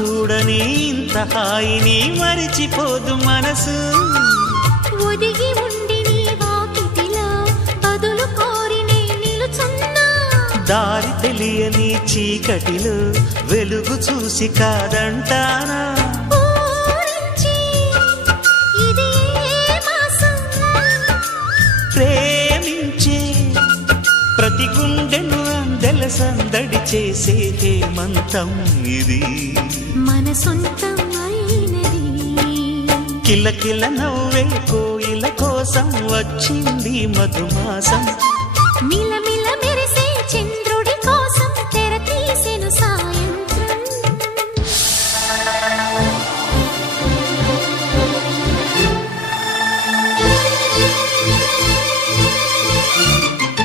చూడని ఇంత హాయిని మరిచిపోదు మనసు. ఒదిగి ఉండి నీ వాకిటిలో బదులు కోరి నే నిలుచున్నా. దారి తెలియని చీకటిలో వెలుగు చూసి కాదంటానా. ప్రేమించే ప్రతి గుండెను అందెల సందడి చేసే హేమంతం ఇది. మన సొంతం అయినది. కిలకిల నవ్వే కోయిల కోసం వచ్చింది మధుమాసం.